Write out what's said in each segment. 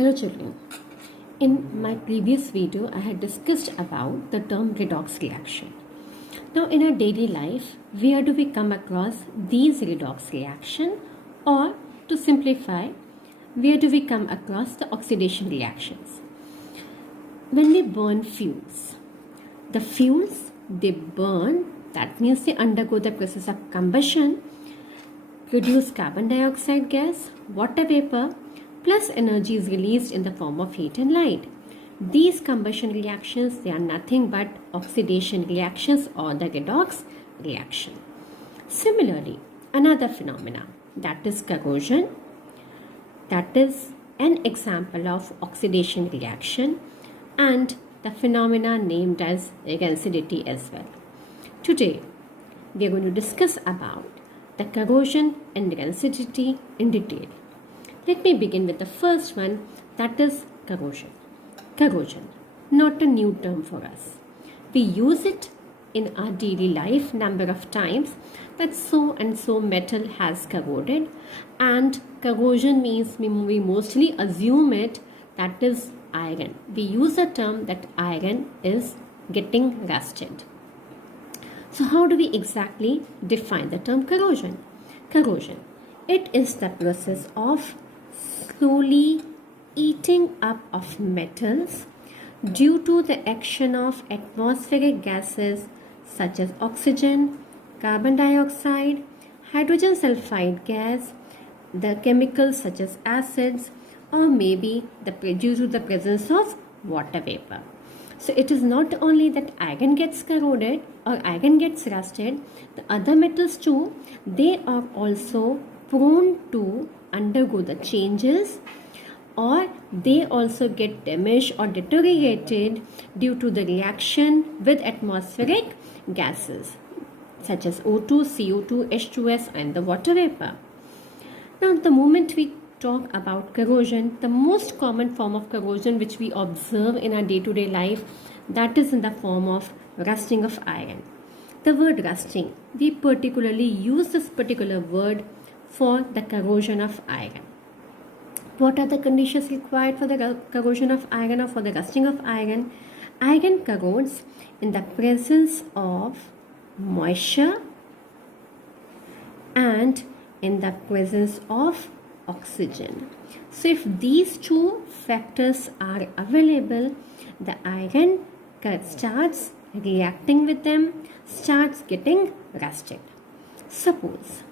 Hello children. In my previous video, I had discussed about the term redox reaction. Now in our daily life, where do we come across these redox reaction, or to simplify, where do we come across the oxidation reactions? When we burn fuels, the fuels they burn, that means they undergo the process of combustion, produce carbon dioxide gas, water vapor, plus energy is released in the form of heat and light. These combustion reactions, they are nothing but oxidation reactions or the redox reaction. Similarly, another phenomena, that is corrosion, that is an example of oxidation reaction, and the phenomena named as rancidity as well. Today, we are going to discuss about the corrosion and rancidity in detail. Let me begin with the first one, that is corrosion. Corrosion, not a new term for us. We use it in our daily life number of times that so and so metal has corroded, and corrosion means we mostly assume it, that is iron. We use a term that iron is getting rusted. So how do we exactly define the term corrosion? Corrosion, it is the process of slowly eating up of metals due to the action of atmospheric gases such as oxygen, carbon dioxide, hydrogen sulfide gas, the chemicals such as acids, or maybe due to the presence of water vapor. So it is not only that iron gets corroded or iron gets rusted, the other metals too, they are also prone to undergo the changes, or they also get damaged or deteriorated due to the reaction with atmospheric gases such as O2, CO2, H2S and the water vapor. Now the moment we talk about corrosion, the most common form of corrosion which we observe in our day-to-day life, that is in the form of rusting of iron. The word rusting, we particularly use this particular word for the corrosion of iron. What are the conditions required for the corrosion of iron or for the rusting of iron? Iron corrodes in the presence of moisture and in the presence of oxygen. So if these two factors are available, the iron starts reacting with them, starts getting rusted. Suppose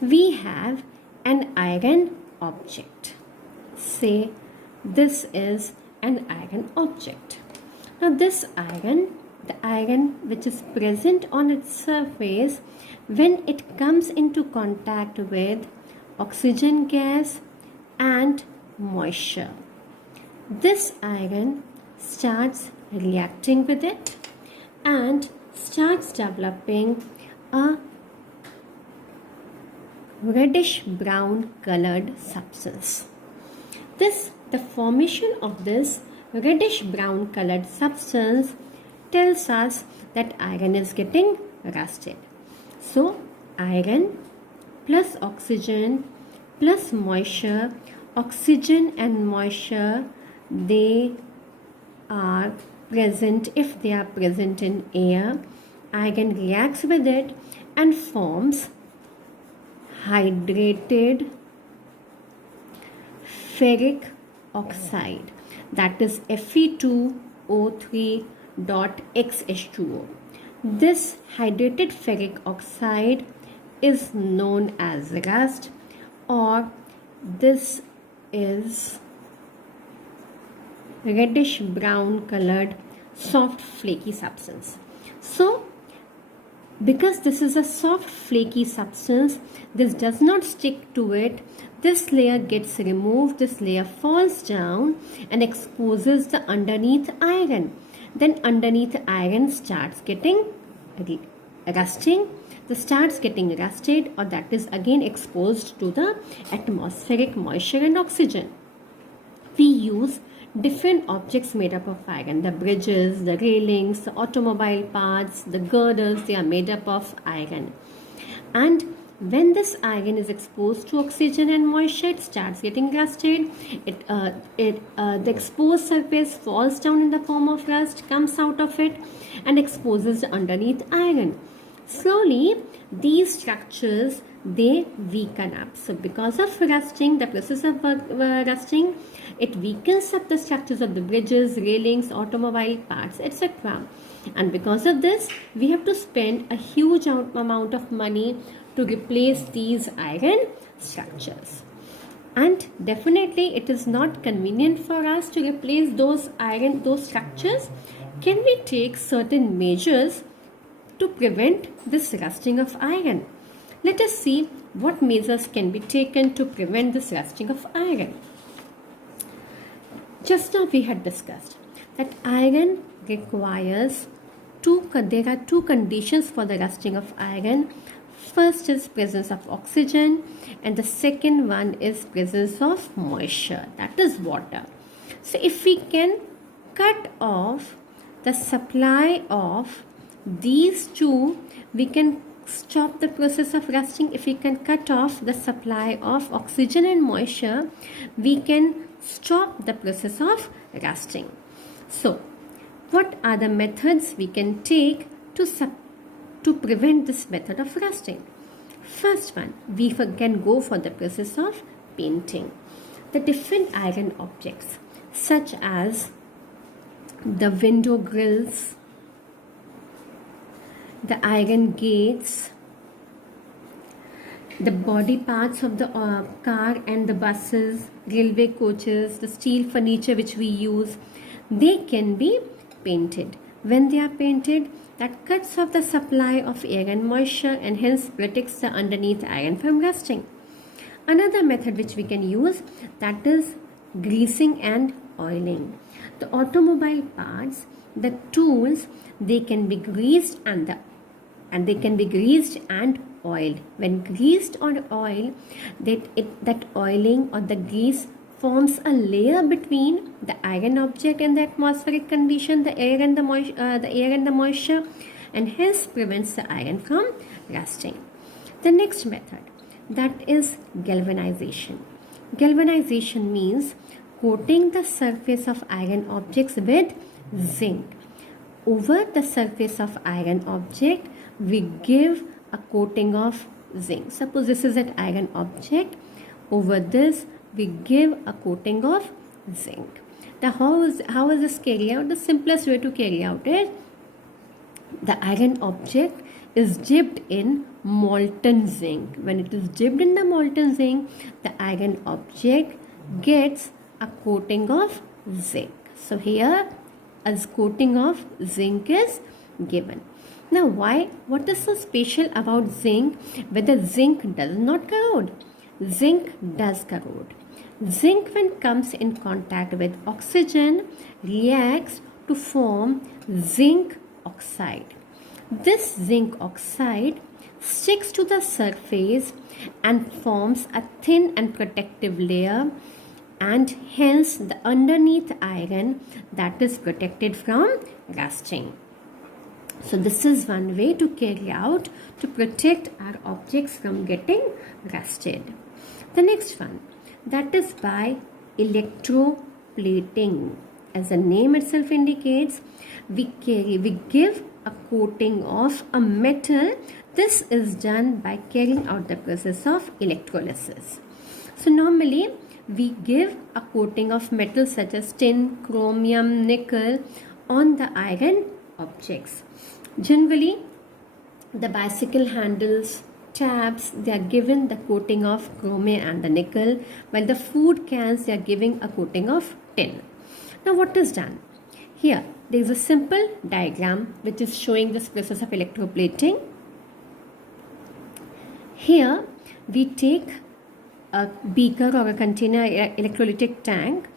we have an iron object. Say this is an iron object. Now this iron, the iron which is present on its surface, when it comes into contact with oxygen gas and moisture, this iron starts reacting with it and starts developing a reddish brown colored substance. The formation of this reddish brown colored substance tells us that iron is getting rusted. So iron plus oxygen plus moisture, oxygen and moisture, they are present. If they are present in air, iron reacts with it and forms hydrated ferric oxide, that is Fe2O3.XH2O. This hydrated ferric oxide is known as rust, or this is reddish brown colored soft flaky substance. So because this is a soft flaky substance, this does not stick to it. This layer gets removed, this layer falls down and exposes the underneath iron. Then underneath iron starts getting rusting. This starts getting rusted, or that is again exposed to the atmospheric moisture and oxygen. We use different objects made up of iron. The bridges, the railings, the automobile parts, the girders, they are made up of iron. And When this iron is exposed to oxygen and moisture, it starts getting rusted. The exposed surface falls down in the form of rust, comes out of it, and exposes the underneath iron. Slowly, these structures, they weaken up. So because of rusting, the process of rusting, it weakens up the structures of the bridges, railings, automobile parts, etc. And because of this, we have to spend a huge amount of money to replace these iron structures. And definitely it is not convenient for us to replace those structures. Can we take certain measures to prevent this rusting of iron? Let us see what measures can be taken to prevent this rusting of iron. Just now we had discussed that iron requires there are two conditions for the rusting of iron. First is presence of oxygen, and the second one is presence of moisture, that is water. So if we can cut off the supply of these two, we can stop the process of rusting. If we can cut off the supply of oxygen and moisture, we can stop the process of rusting. So what are the methods we can take to prevent this method of rusting? First one, we can go for the process of painting. The different iron objects such as the window grills, the iron gates, the body parts of the car and the buses, railway coaches, the steel furniture which we use, they can be painted. When they are painted, that cuts off the supply of air and moisture and hence protects the underneath iron from rusting. Another method which we can use, that is greasing and oiling. The automobile parts, the tools, they can be greased and oiled. When greased or oiled, that oiling or the grease forms a layer between the iron object and the atmospheric condition, the air and the moisture, and hence prevents the iron from rusting. The next method, that is galvanization. Galvanization means coating the surface of iron objects with zinc. Over the surface of iron object, we give a coating of zinc. Suppose this is an iron object. Over this, we give a coating of zinc. Now, how is this carried out? The simplest way to carry out is the iron object is dipped in molten zinc. When it is dipped in the molten zinc, the iron object gets a coating of zinc. So here a coating of zinc is given. Now what is so special about zinc? Whether zinc does not corrode? Zinc does corrode. Zinc, when comes in contact with oxygen, reacts to form zinc oxide. This zinc oxide sticks to the surface and forms a thin and protective layer, and hence the underneath iron that is protected from rusting. So this is one way to carry out to protect our objects from getting rusted. The next one, that is by electroplating. As the name itself indicates, we give a coating of a metal. This is done by carrying out the process of electrolysis. So normally we give a coating of metals such as tin, chromium, nickel on the iron objects. Generally, the bicycle handles, taps, they are given the coating of chromium and the nickel, while the food cans, they are giving a coating of tin. Now what is done? Here there is a simple diagram which is showing this process of electroplating. Here we take a beaker or a container electrolytic tank.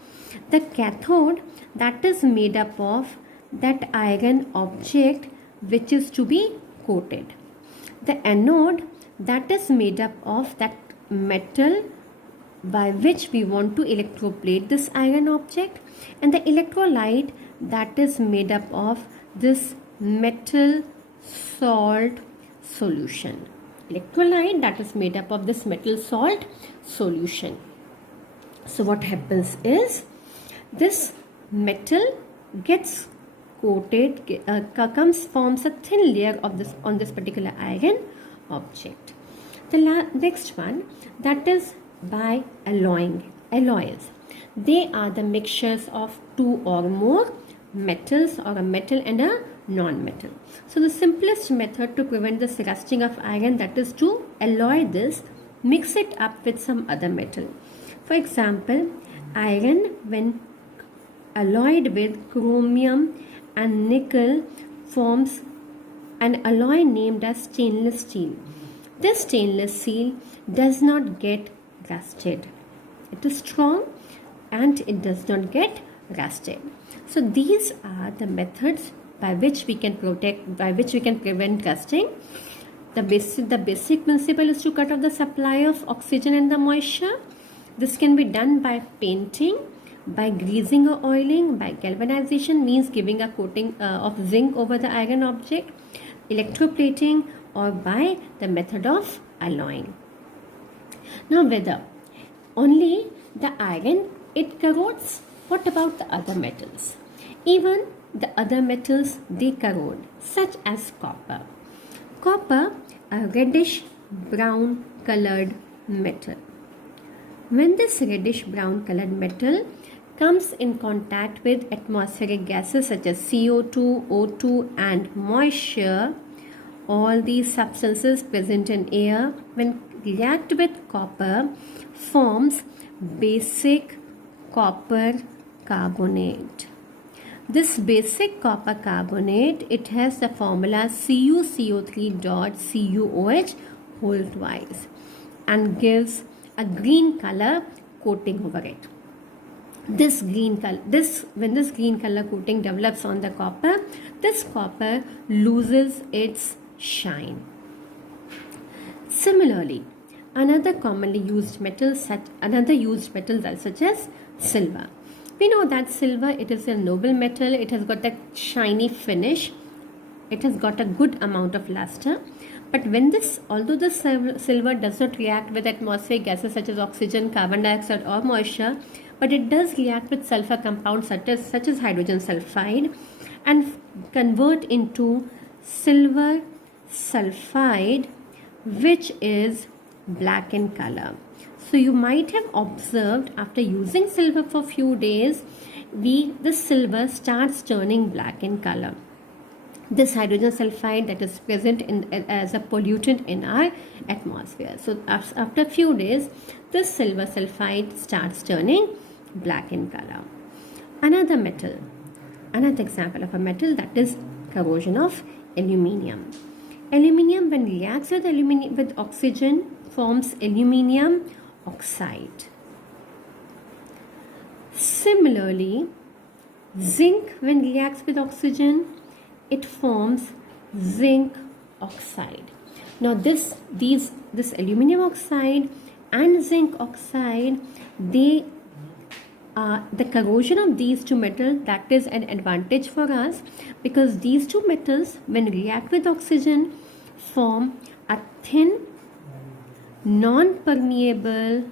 The cathode, that is made up of that iron object which is to be coated. The anode, that is made up of that metal by which we want to electroplate this iron object, and the electrolyte, that is made up of this metal salt solution. electrolyte that is made up of this metal salt solution. So what happens is this metal gets coated, forms a thin layer of this on this particular iron object. The next one, that is by alloying. Alloys, they are the mixtures of two or more metals, or a metal and a non-metal. So the simplest method to prevent this rusting of iron, that is to alloy this, mix it up with some other metal. For example, iron when alloyed with chromium and nickel forms an alloy named as stainless steel. This stainless steel does not get rusted. It is strong and it does not get rusted. So these are the methods by which we can prevent rusting. The basic principle is to cut off the supply of oxygen and the moisture. This can be done by painting, by greasing or oiling, by galvanization, means giving a coating of zinc over the iron object, electroplating, or by the method of alloying. Now whether only the iron it corrodes, what about the other metals? Even the other metals, they corrode, such as copper. Copper, a reddish brown colored metal. When this reddish brown colored metal comes in contact with atmospheric gases such as CO2, O2 and moisture, all these substances present in air, when react with copper, forms basic copper carbonate. This basic copper carbonate, it has the formula CuCO3.CuOH whole twice and gives a green color coating over it. When this green color coating develops on the copper, this copper loses its shine. Similarly, another used metal such as silver. We know that silver, it is a noble metal. It has got a shiny finish. It has got a good amount of luster. But although the silver does not react with atmospheric gases such as oxygen, carbon dioxide or moisture, but it does react with sulfur compounds such as hydrogen sulfide and convert into silver sulfide, which is black in color. So you might have observed, after using silver for few days, the silver starts turning black in color. This hydrogen sulfide that is present as a pollutant in our atmosphere. So after a few days, this silver sulfide starts turning black in color. Another example of a metal, that is corrosion of aluminium. Aluminium, when reacts with oxygen, forms aluminium oxide. Similarly, zinc, when reacts with oxygen, it forms zinc oxide. Now this aluminium oxide and zinc oxide, the corrosion of these two metals, that is an advantage for us, because these two metals, when react with oxygen, form a thin, non-permeable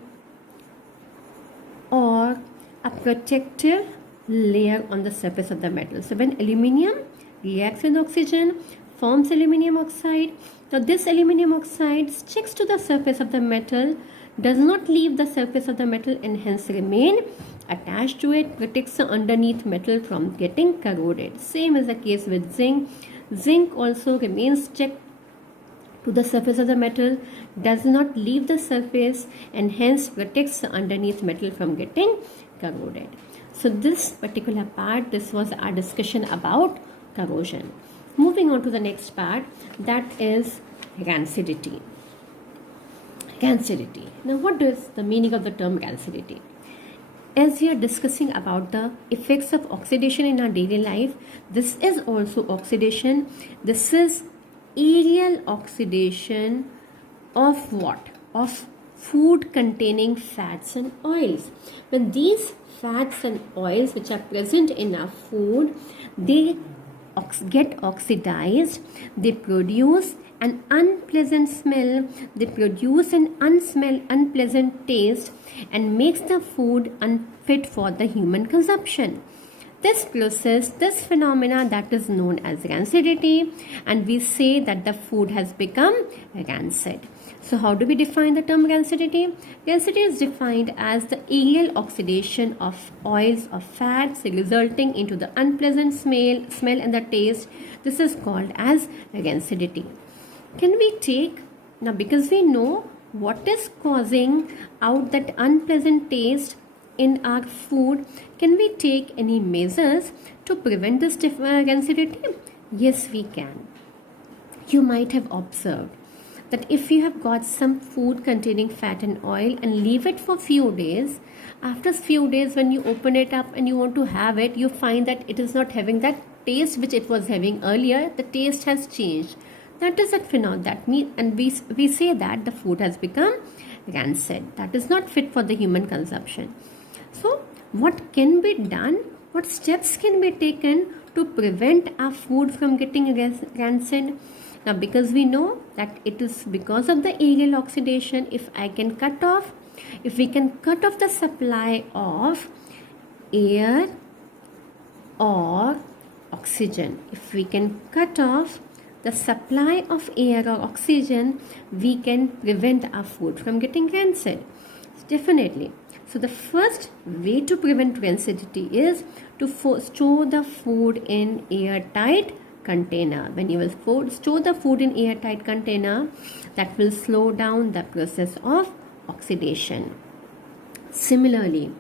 or a protective layer on the surface of the metal. So when aluminium reacts with oxygen, forms aluminium oxide. Now this aluminium oxide sticks to the surface of the metal, does not leave the surface of the metal and hence remain attached to it, protects the underneath metal from getting corroded. Same is the case with zinc. Zinc also remains stuck to the surface of the metal, does not leave the surface and hence protects the underneath metal from getting corroded. So this particular part, this was our discussion about corrosion. Moving on to the next part, that is rancidity. Rancidity. Now what is the meaning of the term rancidity? As we are discussing about the effects of oxidation in our daily life, this is also oxidation. This is aerial oxidation of what? Of food containing fats and oils. When these fats and oils which are present in our food, they get oxidized, they produce an unpleasant smell, they produce an unpleasant taste, and makes the food unfit for the human consumption. This process, this phenomena that is known as rancidity, and we say that the food has become rancid. So how do we define the term rancidity? Rancidity is defined as the aerial oxidation of oils or fats resulting into the unpleasant smell and the taste. This is called as rancidity. Can we take, now because we know what is causing out that unpleasant taste in our food, can we take any measures to prevent this rancidity? Yes, we can. You might have observed that if you have got some food containing fat and oil and leave it for few days, after few days when you open it up and you want to have it, you find that it is not having that taste which it was having earlier. The taste has changed. That is that phenomenon. That means, and we say that the food has become rancid. That is not fit for the human consumption. So what can be done? What steps can be taken to prevent our food from getting rancid? Now, because we know that it is because of the aerial oxidation, if we can cut off the supply of air or oxygen, if we can cut off the supply of air or oxygen, we can prevent our food from getting rancid. Definitely. So the first way to prevent rancidity is to store the food in airtight container. When you will store the food in airtight container, that will slow down the process of oxidation. Similarly,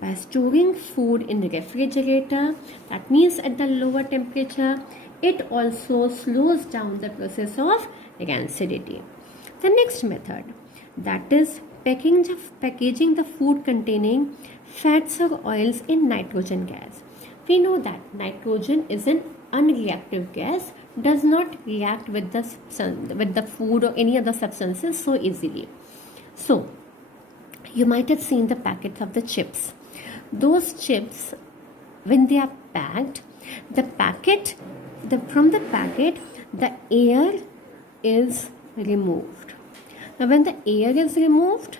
by storing food in the refrigerator, that means at the lower temperature, it also slows down the process of rancidity. The next method, that is packaging the food containing fats or oils in nitrogen gas. We know that nitrogen is an unreactive gas, does not react with the food or any other substances so easily. So you might have seen the packets of the chips. Those chips, when they are packed, from the packet the air is removed. Now when the air is removed,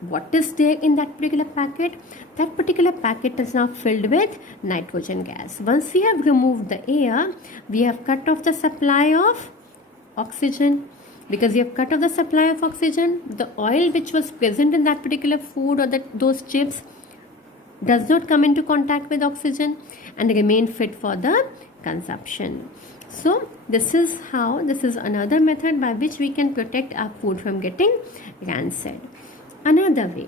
what is there in that particular packet? That particular packet is now filled with nitrogen gas. Once we have removed the air, we have cut off the supply of oxygen. Because we have cut off the supply of oxygen, the oil which was present in that particular food or those chips does not come into contact with oxygen and remain fit for the consumption. So this is another method by which we can protect our food from getting rancid. Another way,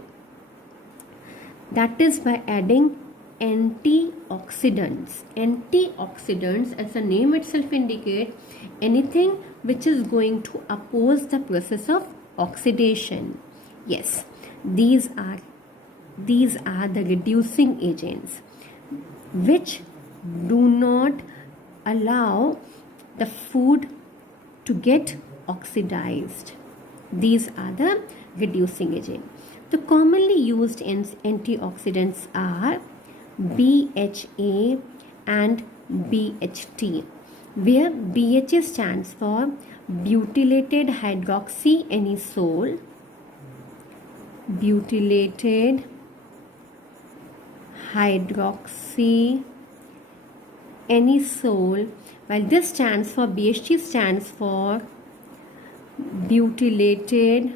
that is by adding antioxidants. Antioxidants, as the name itself indicates, anything which is going to oppose the process of oxidation. Yes, these are the reducing agents which do not allow the food to get oxidized. These are the reducing agent. The commonly used antioxidants are BHA and BHT, where BHA stands for butylated hydroxyanisole, butylated hydroxyanisole, while this stands for BHT stands for butylated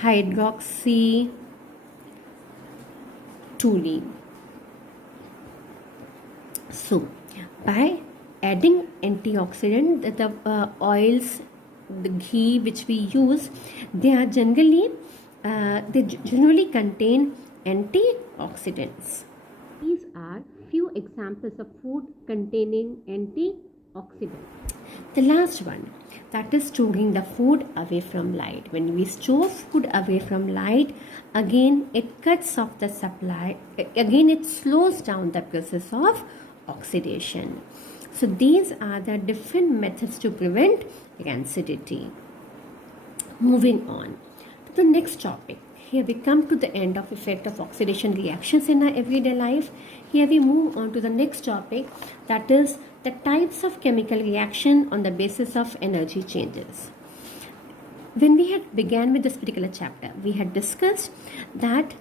hydroxytoluene. So by adding antioxidant, the oils, the ghee which we use, they generally contain antioxidants. These are few examples of food containing antioxidants. The last one, that is storing the food away from light. When we store food away from light, again it cuts off the supply, again it slows down the process of oxidation. So these are the different methods to prevent rancidity. Moving on to the next topic, here we come to the end of effect of oxidation reactions in our everyday life. Here we move on to the next topic, that is the types of chemical reaction on the basis of energy changes. When we had began with this particular chapter, we had discussed that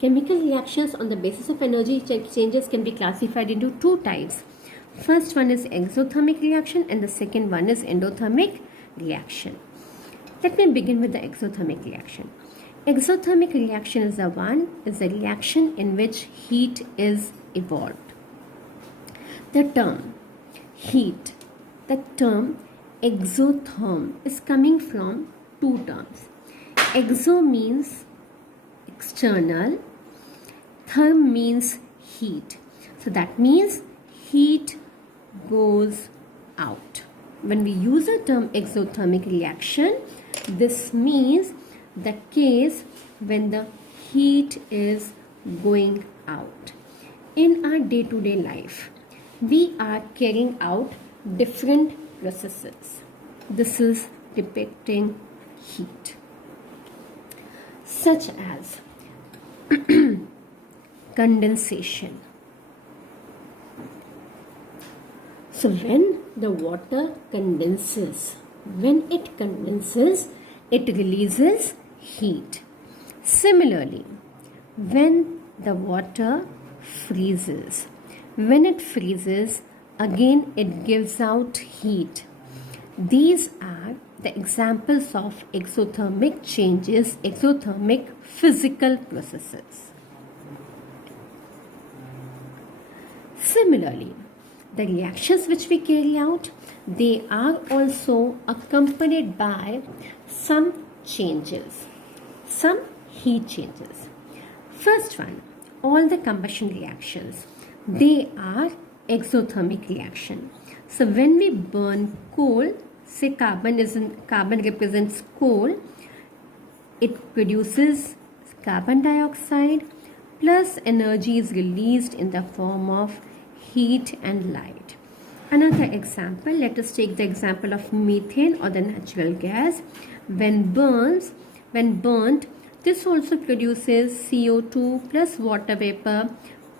chemical reactions on the basis of energy changes can be classified into two types. First one is exothermic reaction and the second one is endothermic reaction. Let me begin with the exothermic reaction. Exothermic reaction is the reaction in which heat is evolved. The term heat, the term exotherm is coming from two terms. Exo means external, therm means heat. So that means heat goes out. When we use the term exothermic reaction, this means the case when the heat is going out. In our day-to-day life, we are carrying out different processes. This is depicting heat, such as condensation. So when the water condenses, it releases heat. Similarly, when the water freezes, when it freezes, again it gives out heat. These are the examples of exothermic changes, exothermic physical processes. Similarly, the reactions which we carry out, they are also accompanied by some changes, some heat changes. First one, all the combustion reactions, they are exothermic reaction. So when we burn coal, say carbon represents coal, it produces carbon dioxide plus energy is released in the form of heat and light. Another example, let us take the example of methane or the natural gas. When burnt, this also produces CO2 plus water vapor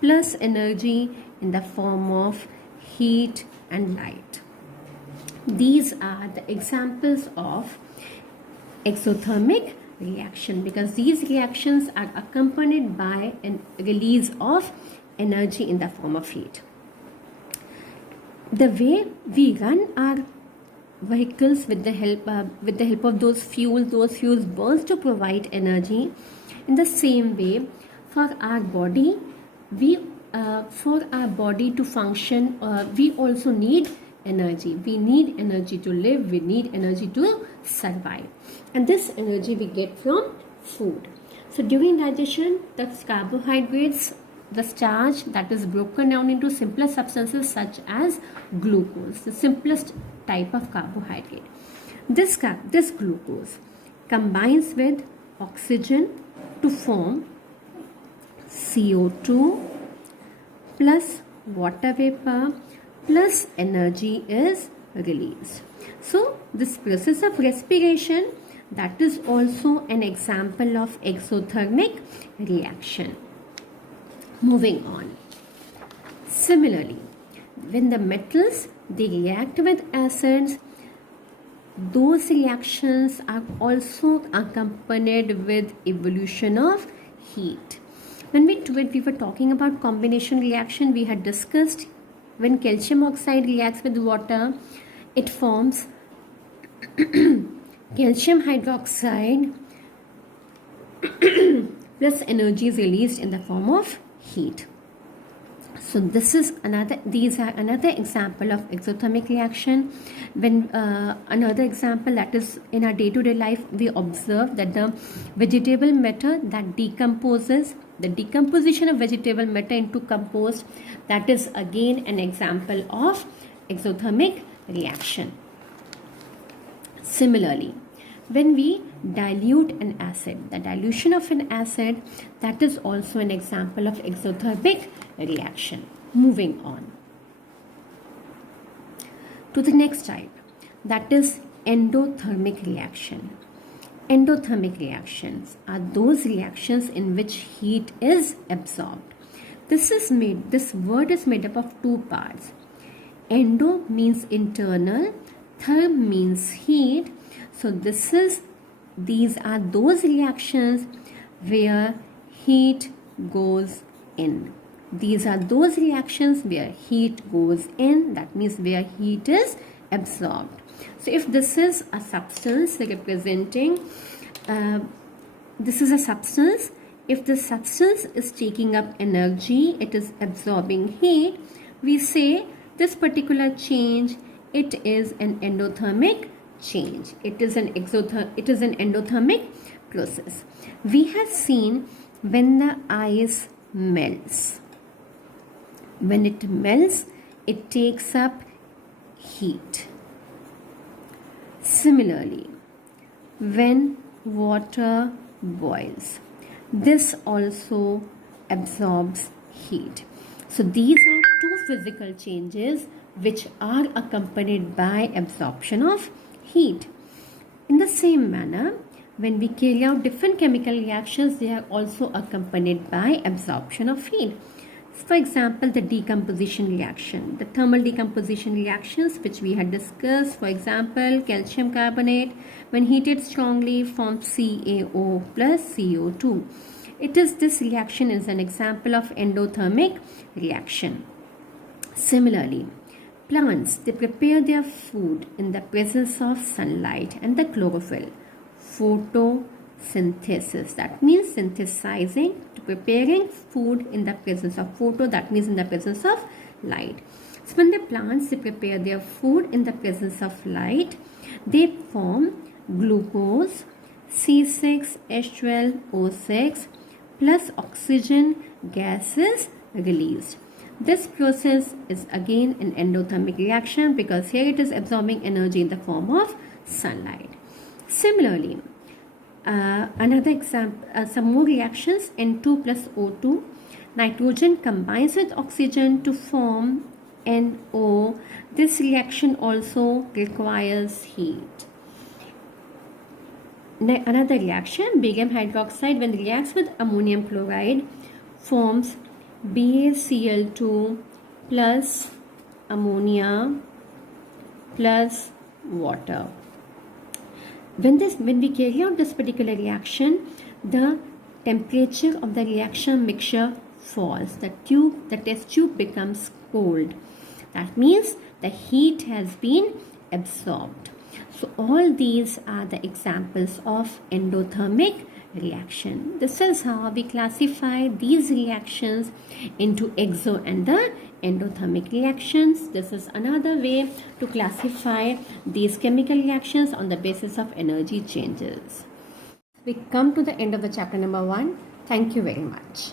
plus energy in the form of heat and light. These are the examples of exothermic reaction because these reactions are accompanied by a release of energy in the form of heat. The way we run our vehicles with the help of those fuels burns to provide energy. In the same way, for our body to function, we also need energy. We need energy to live, we need energy to survive, and this energy we get from food. So during digestion, the carbohydrates, the starch, that is broken down into simpler substances such as glucose, the simplest type of carbohydrate. This glucose combines with oxygen to form CO2 plus water vapor plus energy is released. So this process of respiration, that is also an example of exothermic reaction. Moving on. Similarly, when the metals, they react with acids, those reactions are also accompanied with evolution of heat. When we were talking about combination reaction, we had discussed when calcium oxide reacts with water, it forms calcium hydroxide plus energy is released in the form of heat. So these are another example of exothermic reaction. When another example, that is in our day-to-day life, we observe that the vegetable matter that decomposes, the decomposition of vegetable matter into compost, that is again an example of exothermic reaction. Similarly, when we dilute an acid, the dilution of an acid, that is also an example of exothermic reaction. Moving on to the next type, that is endothermic reaction. Endothermic reactions are those reactions in which heat is absorbed. This word is made up of two parts. Endo means internal, therm means heat. So these are those reactions where heat goes in. These are those reactions where heat goes in, that means where heat is absorbed. So if this is a substance representing, this is a substance, if the substance is taking up energy, it is absorbing heat, we say this particular change, it is an endothermic change. It is an endothermic process. We have seen when the ice melts. When it melts, it takes up heat. Similarly, when water boils, this also absorbs heat. So these are two physical changes which are accompanied by absorption of heat. In the same manner, when we carry out different chemical reactions, they are also accompanied by absorption of heat. For example, the decomposition reaction, the thermal decomposition reactions which we had discussed. For example, calcium carbonate, when heated strongly, forms CaO plus CO2. This reaction is an example of endothermic reaction. Similarly, plants, they prepare their food in the presence of sunlight and the chlorophyll. Photosynthesis, that means synthesizing, to preparing food in the presence of that means in the presence of light. So when the plants, they prepare their food in the presence of light, they form glucose, C6H12O6 plus oxygen gas is released. This process is again an endothermic reaction because here it is absorbing energy in the form of sunlight. Similarly, another example, some more reactions, N2 plus O2. Nitrogen combines with oxygen to form NO. This reaction also requires heat. Another reaction, barium hydroxide, when reacts with ammonium chloride, forms BaCl2 plus ammonia plus water. When we carry out this particular reaction, the temperature of the reaction mixture falls. The test tube becomes cold. That means the heat has been absorbed. So all these are the examples of endothermic reaction. This is how we classify these reactions into exo and the endothermic reactions. This is another way to classify these chemical reactions on the basis of energy changes. We come to the end of the chapter number 1. Thank you very much.